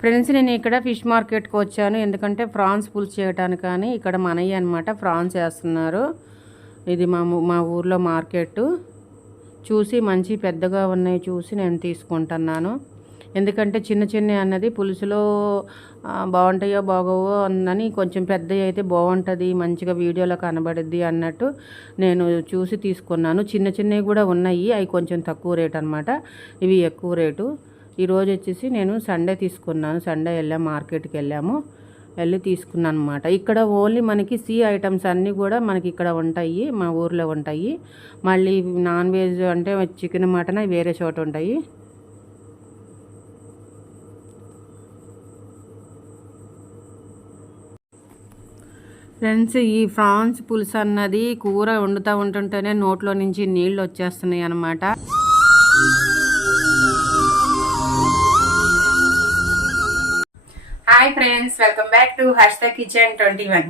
Friends, నేను ఇక్కడ fish మార్కెట్కి వచ్చాను. ఎందుకంటే ఫ్రాన్స్ పులుసు చేయడానికి కానీ ఇక్కడ మనయ్య అనమాట ఫ్రాన్స్ వేస్తున్నారు. ఇది మా ఊర్లో మార్కెట్. చూసి మంచి పెద్దగా ఉన్నాయి చూసి నేను తీసుకుంటున్నాను. ఎందుకంటే చిన్న చిన్న అన్నది పులుసులో బాగుంటాయో బాగోవో అని, కొంచెం పెద్దవి అయితే బాగుంటుంది, మంచిగా వీడియోలో కనబడుద్ది అన్నట్టు నేను చూసి తీసుకున్నాను. చిన్న చిన్నవి కూడా ఉన్నాయి, అవి కొంచెం తక్కువ రేట్ అనమాట, ఇవి ఎక్కువ రేటు. ఈరోజు వచ్చేసి నేను సండే తీసుకున్నాను. సండే మార్కెట్కి వెళ్ళి తీసుకున్నాను అనమాట. ఇక్కడ ఓన్లీ మనకి సీ ఐటమ్స్ అన్నీ కూడా మనకి ఇక్కడ ఉంటాయి, మా ఊర్లో ఉంటాయి. మళ్ళీ నాన్ వెజ్ అంటే చికెన్ మటన్ వేరే చోట ఉంటాయి. ఫ్రెండ్స్, ఈ ఫ్రాన్స్ పులుసు అన్నది కూర వండుతూ ఉంటుంటేనే నోట్లో నుంచి నీళ్ళు వచ్చేస్తున్నాయి అన్నమాట. Hi friends, welcome back to #Kitchen21.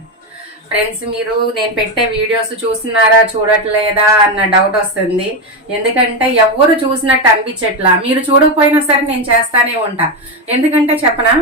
Friends, మీరు నేను పెట్టే వీడియోస్ చూస్తున్నారా చూడట్లేదా అన్న డౌట్ వస్తుంది. ఎందుకంటే ఎవరు చూసినట్టు అనిపించట్లా. మీరు చూడకపోయినా సరే నేను చేస్తానే ఉంటా. ఎందుకంటే చెప్పనా,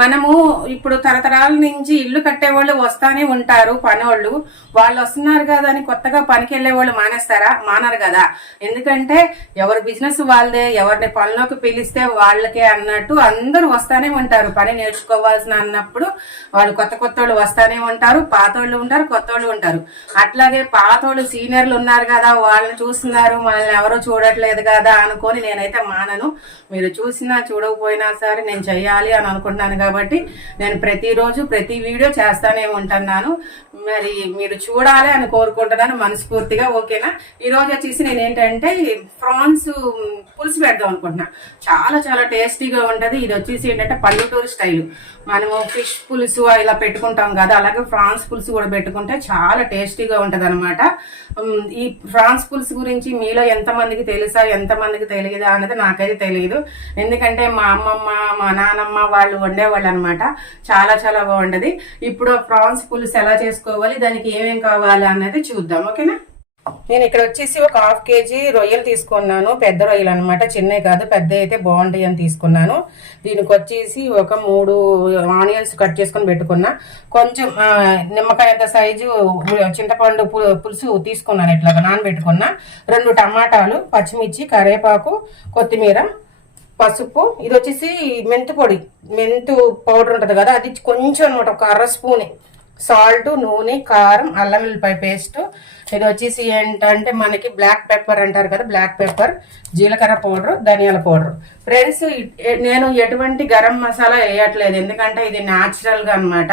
మనము ఇప్పుడు తరతరాల నుంచి ఇల్లు కట్టేవాళ్ళు వస్తానే ఉంటారు, పనోళ్ళు. వాళ్ళు వస్తున్నారు కదా అని కొత్తగా పనికి వెళ్ళే వాళ్ళు మానేస్తారా? మానరు కదా. ఎందుకంటే ఎవరి బిజినెస్ వాళ్ళదే, ఎవరిని పనిలోకి పిలిస్తే వాళ్ళకే అన్నట్టు అందరూ వస్తానే ఉంటారు. పని నేర్చుకోవాల్సిన అన్నప్పుడు వాళ్ళు కొత్త వాళ్ళు వస్తానే ఉంటారు. పాతోళ్ళు ఉంటారు, కొత్త వాళ్ళు ఉంటారు. అట్లాగే పాతోళ్ళు సీనియర్లు ఉన్నారు కదా, వాళ్ళని చూస్తున్నారు, మనల్ని ఎవరో చూడట్లేదు కదా అనుకొని నేనైతే మానను. మీరు చూసినా చూడకపోయినా సరే నేను చెయ్యాలి అని అనుకుంటున్నాను కాబట్టి నేను ప్రతిరోజు ప్రతి వీడియో చేస్తానే ఉంటున్నాను. మరి మీరు చూడాలి అని కోరుకుంటున్నాను మనస్ఫూర్తిగా. ఓకేనా? ఈ రోజు వచ్చేసి నేను ఏంటంటే ఫ్రాన్స్ పులుసు పెడదాం అనుకుంటున్నా. చాలా చాలా టేస్టీగా ఉంటది. ఇది వచ్చేసి ఏంటంటే పల్లెటూరు స్టైల్. మనము ఫిష్ పులుసు ఇలా పెట్టుకుంటాం కదా, అలాగే ఫ్రాన్స్ పులుసు కూడా పెట్టుకుంటే చాలా టేస్టీగా ఉంటది అనమాట. ఈ ఫ్రాన్స్ పులుసు గురించి మీలో ఎంతమందికి తెలుసా, ఎంతమందికి తెలియదా అనేది నాకైతే తెలియదు. ఎందుకంటే మా అమ్మమ్మ, మా నానమ్మ వాళ్ళు వండేవాళ్ళు అనమాట. చాలా చాలా బాగుంటది. ఇప్పుడు ఫ్రాన్స్ పులుసు ఎలా చేసుకోవాలి, దానికి ఏమేం కావాలి అన్నది చూద్దాం. ఓకేనా? నేను ఇక్కడ వచ్చేసి ఒక 1/2 kg రొయ్యలు తీసుకున్నాను. పెద్ద రొయ్యలు అనమాట, చిన్నవి కాదు, పెద్ద అయితే బాగుంటాయి అని తీసుకున్నాను. దీనికి వచ్చేసి ఒక 3 ఆనియన్స్ కట్ చేసుకొని పెట్టుకున్నా. కొంచెం నిమ్మకాయ అంత సైజు చింతపండు పులుసు తీసుకున్నాను, ఇట్లాగా నానబెట్టుకున్నా. 2 టమాటాలు, పచ్చిమిర్చి, కరివేపాకు, కొత్తిమీర, పసుపు. ఇది వచ్చేసి మెంతు పౌడర్ ఉంటుంది కదా, అది కొంచెం అనమాట, ఒక 1/2 స్పూన్. సాల్ట్, నూనె, కారం, అల్లం వెల్లిపాయ పేస్ట్. ఇది వచ్చేసి ఏంటంటే మనకి బ్లాక్ పెప్పర్ అంటారు కదా, బ్లాక్ పెప్పర్, జీలకర్ర పౌడర్, ధనియాల పౌడర్. ఫ్రెండ్స్, నేను ఎటువంటి గరం మసాలా వేయట్లేదు, ఎందుకంటే ఇది న్యాచురల్ గా అనమాట.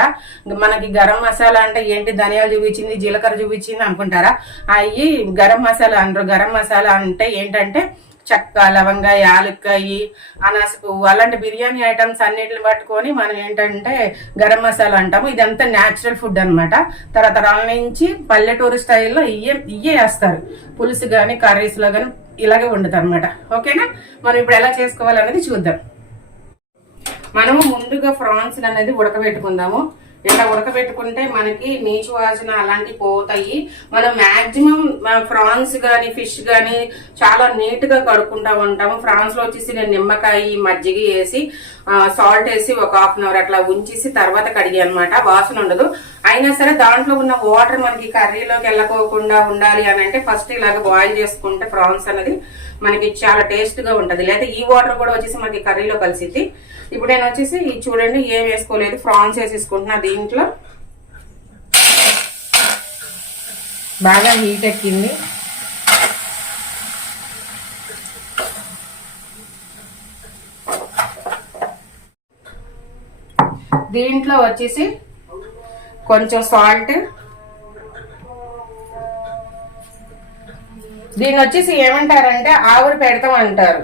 మనకి గరం మసాలా అంటే ఏంటి, ధనియాలు చూపించింది, జీలకర్ర చూపించింది అనుకుంటారా? అవి గరం మసాలా అంటారు. గరం మసాలా అంటే ఏంటంటే చెక్క, లవంగ, యాలక్కాయి, అనాస పువ్వు, అలాంటి బిర్యానీ ఐటమ్స్ అన్నిటిని పట్టుకొని మనం ఏంటంటే గరం మసాలా అంటాము. ఇదంతా న్యాచురల్ ఫుడ్ అనమాట. తరతరాల నుంచి పల్లెటూరు స్టైల్లో ఇయ్యే వేస్తారు. పులుసు కానీ కర్రీస్లో కానీ ఇలాగే వండుతారు అనమాట. ఓకేనా? మనం ఇప్పుడు ఎలా చేసుకోవాలనేది చూద్దాం. మనము ముందుగా ఫ్రాన్స్ అనేది ఉడకబెట్టుకుందాము. ఇలా ఉడకబెట్టుకుంటే మనకి నీచు వాసన అలాంటివి పోతాయి. మనం మాక్సిమం ఫ్రాన్స్ కానీ ఫిష్ కానీ చాలా నీట్ గా కడుక్కుంటా ఉంటాము. ఫ్రాన్స్ లో వచ్చేసి నేను నిమ్మకాయ, మజ్జిగ వేసి సాల్ట్ వేసి ఒక 1/2 అవర్ అట్లా ఉంచేసి తర్వాత కడిగి అనమాట. వాసన ఉండదు. అయినా సరే దాంట్లో ఉన్న వాటర్ మనకి కర్రీలోకి వెళ్ళకోకుండా ఉండాలి అని అంటే ఫస్ట్ ఇలాగ బాయిల్ చేసుకుంటే ఫ్రాన్స్ అనేది మనకి చాలా టేస్ట్ గా ఉంటది. లేదా ఈ వాటర్ కూడా వచ్చేసి మనకి కర్రీలో కలిసిద్ది. ఇప్పుడు నేను వచ్చేసి చూడండి ఏం వేసుకోలేదు, ఫ్రాన్స్ వేసేసుకుంటున్నా. దీంట్లో బాగా హీట్ ఎక్కింది. దీంట్లో వచ్చేసి కొంచెం సాల్ట్. దీన్ని వచ్చేసి ఏమంటారంటే ఆవిరి పెడతాం అంటారు.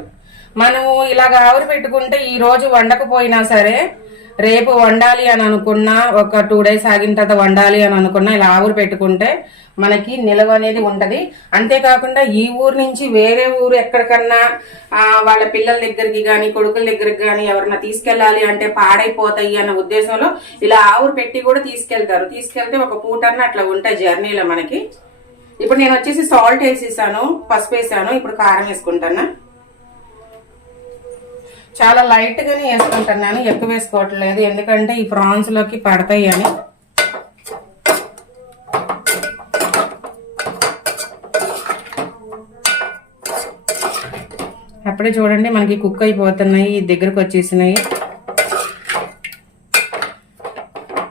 మనము ఇలాగ ఆవిరి పెట్టుకుంటే ఈ రోజు వండకపోయినా సరే రేపు వండాలి అని అనుకున్నా, ఒక 2 days ఆగిన తర్వాత వండాలి అని అనుకున్నా ఇలా ఆవిరి పెట్టుకుంటే మనకి నిలవ అనేది ఉంటది. అంతేకాకుండా ఈ ఊరు నుంచి వేరే ఊరు ఎక్కడికన్నా వాళ్ళ పిల్లల దగ్గరికి కానీ కొడుకుల దగ్గరికి కానీ ఎవరన్నా తీసుకెళ్ళాలి అంటే పాడైపోతాయి అన్న ఉద్దేశంలో ఇలా ఆవిరి పెట్టి కూడా తీసుకెళ్తారు. తీసుకెళ్తే ఒక పూటన్న అట్లా ఉంటాయి జర్నీలో మనకి. ఇప్పుడు నేను వచ్చేసి సాల్ట్ వేసేసాను, పసుపు వేసాను. ఇప్పుడు కారం వేసుకుంటాను. చాలా లైట్ గానే వేసుకుంటున్నాను, ఎక్కువ వేసుకోవట్లేదు, ఎందుకంటే ఈ ప్రాన్స్ లోకి పడతాయి అని. అప్పుడే చూడండి మనకి కుక్ అయిపోతున్నాయి, దగ్గరకు వచ్చేసినాయి.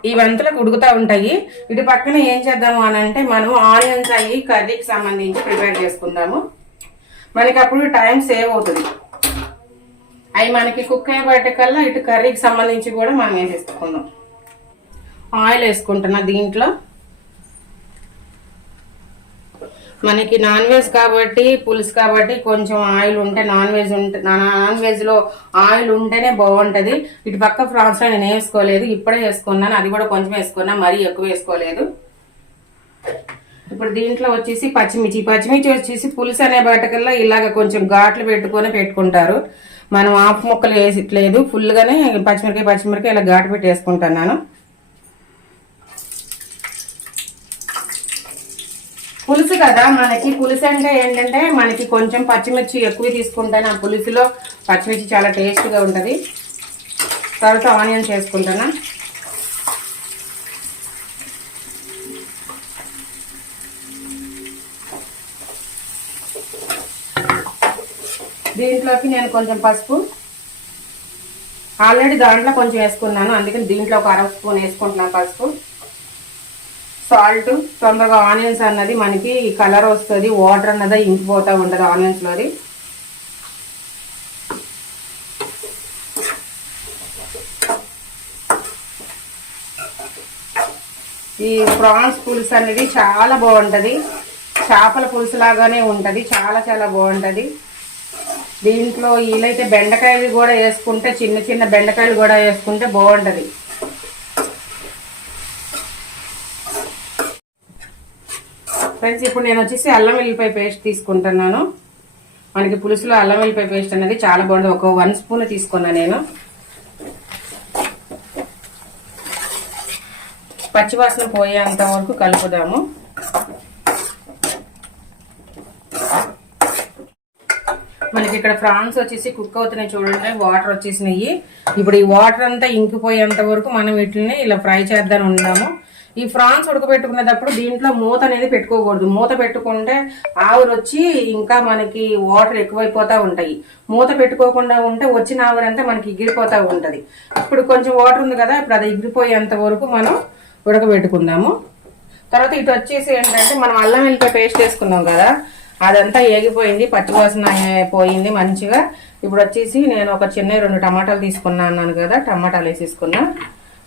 ఈ వంతులకు ఉడుకుతా ఉంటాయి. ఇటు పక్కన ఏం చేద్దాము అని అంటే మనం ఆనియన్స్ అవి కర్రీకి సంబంధించి ప్రిపేర్ చేసుకుందాము. మనకి అప్పుడు టైం సేవ్ అవుతుంది. అవి మనకి కుక్ అయ్యేపటికల్లా ఇటు కర్రీకి సంబంధించి కూడా మనం వేసేసుకుందాం. ఆయిల్ వేసుకుంటున్నా. దీంట్లో మనకి నాన్ వెజ్ కాబట్టి, పులుసు కాబట్టి కొంచెం ఆయిల్ ఉంటే, నాన్ వెజ్ లో ఆయిల్ ఉంటేనే బాగుంటది. ఇటు పక్క ఫ్రాన్స్ లో నేను వేసుకోలేదు, ఇప్పుడే వేసుకున్నాను. అది కూడా కొంచెం వేసుకున్నా, మరీ ఎక్కువ వేసుకోలేదు. ఇప్పుడు దీంట్లో వచ్చేసి పచ్చిమిర్చి వచ్చేసి పులుసు అనే బయటకల్లా ఇలాగ కొంచెం ఘాట్లు పెట్టుకుంటారు. మనం ఆఫ్ ముక్కలు వేసిట్లేదు, ఫుల్ గానే పచ్చిమిరకాయ ఇలా ఘాటు పెట్టి వేసుకుంటున్నాను. పులుసు కదా మనకి, పులుసు అంటే ఏంటంటే మనకి కొంచెం పచ్చిమిర్చి ఎక్కువ తీసుకుంటాను. ఆ పులుసులో పచ్చిమిర్చి చాలా టేస్ట్గా ఉంటుంది. తర్వాత ఆనియన్స్ వేసుకుంటాను. దీంట్లోకి నేను కొంచెం పసుపు, ఆల్రెడీ దాంట్లో కొంచెం వేసుకున్నాను, అందుకని దీంట్లో ఒక 1/2 స్పూన్ వేసుకుంటున్నాను పసుపు. సాల్ట్, తొందరగా ఆనియన్స్ అన్నది మనకి కలర్ వస్తుంది, వాటర్ అన్నది ఇంకిపోతూ ఉంటుంది ఆనియన్స్లోది. ఈ ప్రాన్స్ పులుసు అనేది చాలా బాగుంటుంది, చేపల పులుసు లాగానే ఉంటుంది, చాలా చాలా బాగుంటుంది. దీంట్లో వీలైతే బెండకాయలు కూడా వేసుకుంటే, చిన్న బెండకాయలు కూడా వేసుకుంటే బాగుంటుంది. ఫ్రెండ్స్, ఇప్పుడు నేను వచ్చేసి అల్లం వెల్లిపాయ పేస్ట్ తీసుకుంటున్నాను. మనకి పులుసులో అల్లం వెల్లిపాయ పేస్ట్ అనేది చాలా బాగుంటుంది. ఒక 1 స్పూన్ తీసుకున్నా నేను. పచ్చివాసన పోయేంత వరకు కలుపుదాము. మనకి ఇక్కడ ప్రాన్స్ వచ్చేసి కుక్ అవుతున్నాయి చూడండి, వాటర్ వచ్చేసినాయి. ఇప్పుడు ఈ వాటర్ అంతా ఇంకిపోయేంత వరకు మనం వీటిని ఇలా ఫ్రై చేద్దాం ఉన్నాము. ఈ ఫ్రాన్స్ ఉడకబెట్టుకునేటప్పుడు దీంట్లో మూత అనేది పెట్టుకోకూడదు. మూత పెట్టుకుంటే ఆవిరి వచ్చి ఇంకా మనకి వాటర్ ఎక్కువైపోతూ ఉంటాయి. మూత పెట్టుకోకుండా ఉంటే వచ్చిన ఆవిరంతా మనకి ఎగిరిపోతూ ఉంటుంది. ఇప్పుడు కొంచెం వాటర్ ఉంది కదా, ఇప్పుడు అది ఎగిరిపోయేంత వరకు మనం ఉడకబెట్టుకుందాము. తర్వాత ఇటు వచ్చేసి ఏంటంటే మనం అల్లం వెల్లిపాయ పేస్ట్ వేసుకున్నాం కదా, అదంతా ఏగిపోయింది, పచ్చివాసన పోయింది మంచిగా. ఇప్పుడు వచ్చేసి నేను ఒక చిన్న 2 టమాటాలు తీసుకున్నా అన్నాను కదా, టమాటాలు వేసేసుకున్నా.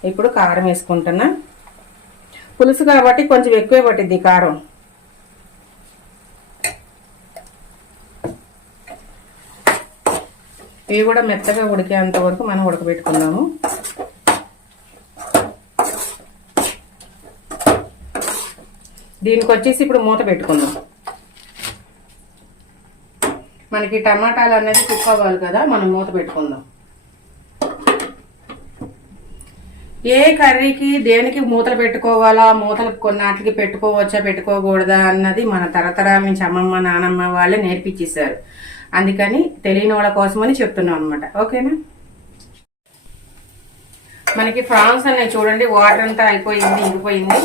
ఇప్పుడు కారం వేసుకుంటున్నా. పులుసు కాబట్టి కొంచెం ఎక్కువే పట్టిద్ది కారం. ఇవి కూడా మెత్తగా ఉడికేంత వరకు మనం ఉడకబెట్టుకున్నాము. దీనికి వచ్చేసి ఇప్పుడు మూత పెట్టుకుందాం. మనకి టమాటాలు అనేది కుక్ అవ్వాలి కదా, మనం మూత పెట్టుకుందాం. ఏ కర్రీకి దేనికి మూతలు పెట్టుకోవాలా, మూతలు కొన్నాటికి పెట్టుకోవచ్చా పెట్టుకోకూడదా అన్నది మన తరతరాల నుంచి అమ్మమ్మ నానమ్మ వాళ్ళే నేర్పించేశారు. అందుకని తెలియని వాళ్ళ కోసమని చెప్తున్నాం అనమాట. ఓకేనా? మనకి ఫ్రాన్స్ అనేది చూడండి వాటర్ అంతా అయిపోయింది, ఇంకిపోయింది.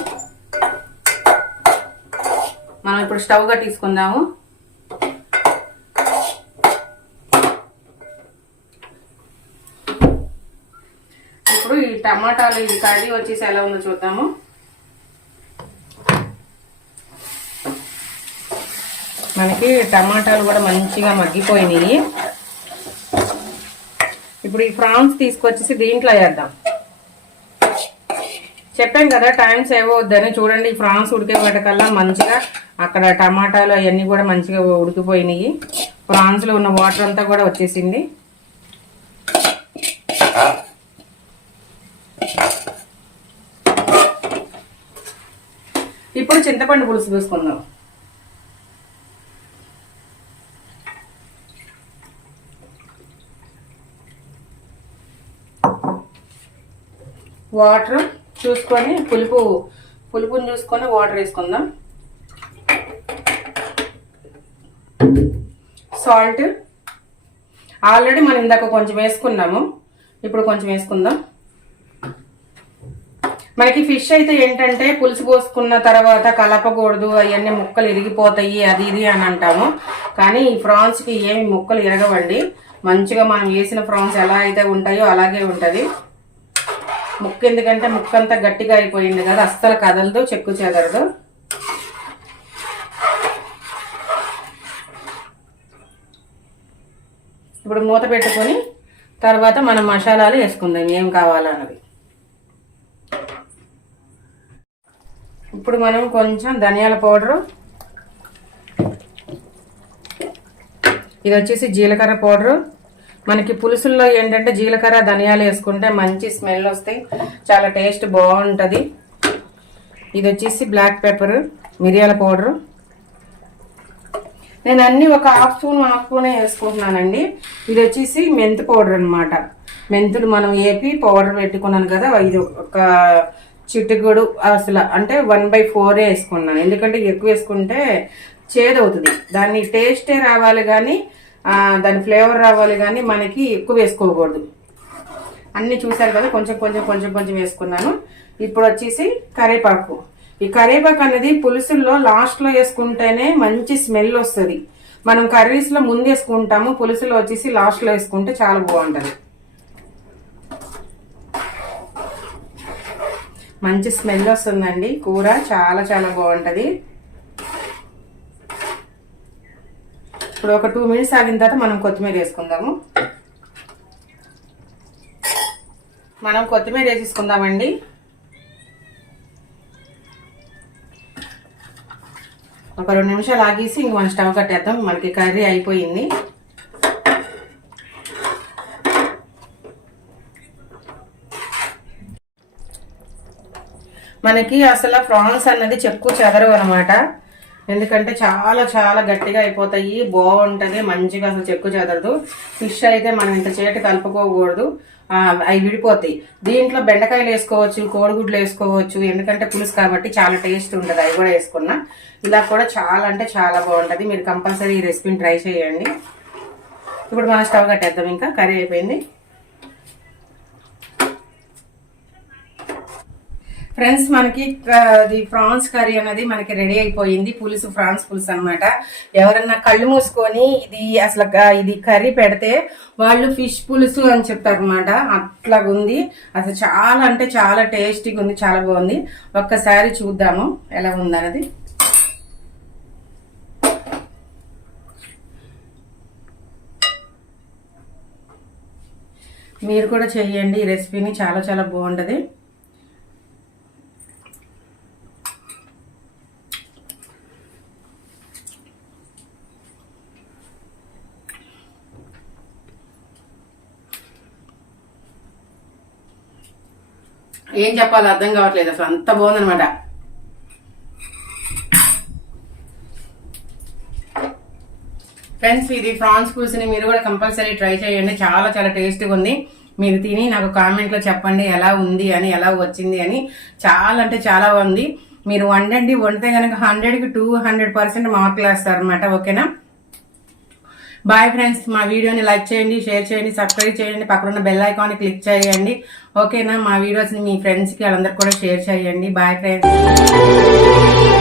మనం ఇప్పుడు స్టవ్ కట్టించుకుందాము. ఇప్పుడు ఈ టమాటాలు ఇది కర్రీ వచ్చేసి ఎలా ఉందో చూద్దాము. మనకి టమాటాలు కూడా మంచిగా మగ్గిపోయినాయి. ఇప్పుడు ఈ ఫ్రాన్స్ తీసుకొచ్చేసి దీంట్లో వేద్దాం. చెప్పాం కదా టైం సేవ్ అవుద్దని. చూడండి ఈ ఫ్రాన్స్ ఉడికేపటికల్లా మంచిగా అక్కడ టమాటాలు అవన్నీ కూడా మంచిగా ఉడికిపోయినాయి. ఫ్రాన్స్లో ఉన్న వాటర్ అంతా కూడా వచ్చేసింది. ఇప్పుడు చింతపండు పులుసు తీసుకుందాం. వాటర్ చూసుకొని పులుపుని చూసుకొని వాటర్ వేసుకుందాం. సాల్ట్ ఆల్రెడీ మనం ఇందాక కొంచెం వేసుకున్నాము, ఇప్పుడు కొంచెం వేసుకుందాం. మనకి ఫిష్ అయితే ఏంటంటే పులుసు పోసుకున్న తర్వాత కలపకూడదు, అవన్నీ ముక్కలు ఇరిగిపోతాయి అది ఇది అని అంటాము. కానీ ఈ ఫ్రాన్స్కి ఏమి ముక్కలు ఇరగవండి. మంచిగా మనం వేసిన ఫ్రాన్స్ ఎలా అయితే ఉంటాయో అలాగే ఉంటుంది. ముక్క ఎందుకంటే ముక్క అంతా గట్టిగా అయిపోయింది కదా, అస్సలు కదలదు, చెక్కు చెదరదు. ఇప్పుడు మూత పెట్టుకొని తర్వాత మనం మసాలాలు వేసుకుందాం ఏం కావాలన్నది. ఇప్పుడు మనం కొంచెం ధనియాల పౌడరు, ఇది వచ్చేసి జీలకర్ర పౌడరు. మనకి పులుసుల్లో ఏంటంటే జీలకర్ర ధనియాలు వేసుకుంటే మంచి స్మెల్ వస్తాయి, చాలా టేస్ట్ బాగుంటుంది. ఇది వచ్చేసి బ్లాక్ పెప్పర్, మిరియాల పౌడరు. నేను అన్ని ఒక హాఫ్ స్పూనే వేసుకుంటున్నానండి. ఇది వచ్చేసి మెంతు పౌడర్ అనమాట. మెంతులు మనం ఏపి పౌడర్ పెట్టుకున్నాను కదా, ఇది ఒక చిటికెడు అసలు అంటే 1/4 వేసుకున్నాను. ఎందుకంటే ఎక్కువ వేసుకుంటే చేదవుతుంది, దాని టేస్టే రావాలి కానీ దాని ఫ్లేవర్ రావాలి కానీ మనకి ఎక్కువ వేసుకోకూడదు. అన్ని చూసారు కదా, కొంచెం కొంచెం కొంచెం కొంచెం వేసుకున్నాను. ఇప్పుడు వచ్చేసి కరివేపాకు. ఈ కరివేపాకు అనేది పులుసుల్లో లాస్ట్లో వేసుకుంటేనే మంచి స్మెల్ వస్తుంది. మనం కర్రీస్లో ముందు వేసుకుంటాము, పులుసులో వచ్చేసి లాస్ట్లో వేసుకుంటే చాలా బాగుంటుంది. మంచి స్మెల్ వస్తుందండి, కూర చాలా చాలా బాగుంటుంది. ఇప్పుడు ఒక 2 మినిట్స్ ఆగిన తర్వాత మనం కొత్తిమీర వేసుకుందాము. మనం కొత్తిమీర వేసేసుకుందామండి. ఒక 2 నిమిషాలు ఆగేసి ఇంక మనం స్టవ్ కట్టేద్దాం, మనకి కర్రీ అయిపోయింది. మనకి అసలు ప్రాన్స్ అన్నది చెక్కు చెదరవు అనమాట, ఎందుకంటే చాలా చాలా గట్టిగా అయిపోతాయి. బాగుంటుంది మంచిగా, అసలు చెక్కు చెదరదు. ఫిష్ అయితే మనం ఇంత చేతి కలుపుకోకూడదు, అవి విడిపోతాయి. దీంట్లో బెండకాయలు వేసుకోవచ్చు, కోడిగుడ్లు వేసుకోవచ్చు, ఎందుకంటే పులుసు కాబట్టి చాలా టేస్ట్ ఉంటుంది. అవి కూడా వేసుకున్నా ఇలా కూడా చాలా అంటే చాలా బాగుంటుంది. మీరు కంపల్సరీ ఈ రెసిపీని ట్రై చేయండి. ఇప్పుడు మనం స్టవ్ కట్టేద్దాం, ఇంకా కర్రీ అయిపోయింది. ఫ్రెండ్స్ మనకి ప్రాన్స్ కర్రీ అనేది మనకి రెడీ అయిపోయింది. పులుసు, ఫ్రాన్స్ పులుసు అనమాట. ఎవరన్నా కళ్ళు మూసుకొని ఇది అసలు ఇది కర్రీ పెడితే వాళ్ళు ఫిష్ పులుసు అని చెప్తారు అనమాట. అట్లాగుంది, అసలు చాలా అంటే చాలా టేస్టీగా ఉంది, చాలా బాగుంది. ఒక్కసారి చూద్దాము ఎలా ఉందన్నది. మీరు కూడా చేయండి ఈ రెసిపీని, చాలా చాలా బాగుంటుంది. ఏం చెప్పాలో అర్థం కావట్లేదు, అసలు అంత బాగుందనమాట. ఫ్రెండ్స్ ఇది ఫ్రాన్స్ పులుసుని మీరు కూడా కంపల్సరీ ట్రై చేయండి, చాలా చాలా టేస్టీగా ఉంది. మీరు తిని నాకు కామెంట్లో చెప్పండి ఎలా ఉంది అని, ఎలా వచ్చింది అని. చాలా అంటే చాలా బాగుంది. మీరు వండండి, వండితే కనుక 100కి 200% మార్కులు వేస్తారు అనమాట. ఓకేనా? Bye friends. మా వీడియోని లైక్ చేయండి, షేర్ చేయండి, సబ్స్క్రైబ్ చేయండి, పక్కన బెల్ ఐకాన్ని క్లిక్ చేయండి. ఓకేనా? మా వీడియోస్ని మీ ఫ్రెండ్స్కి వాళ్ళందరికీ కూడా షేర్ చేయండి. Bye friends.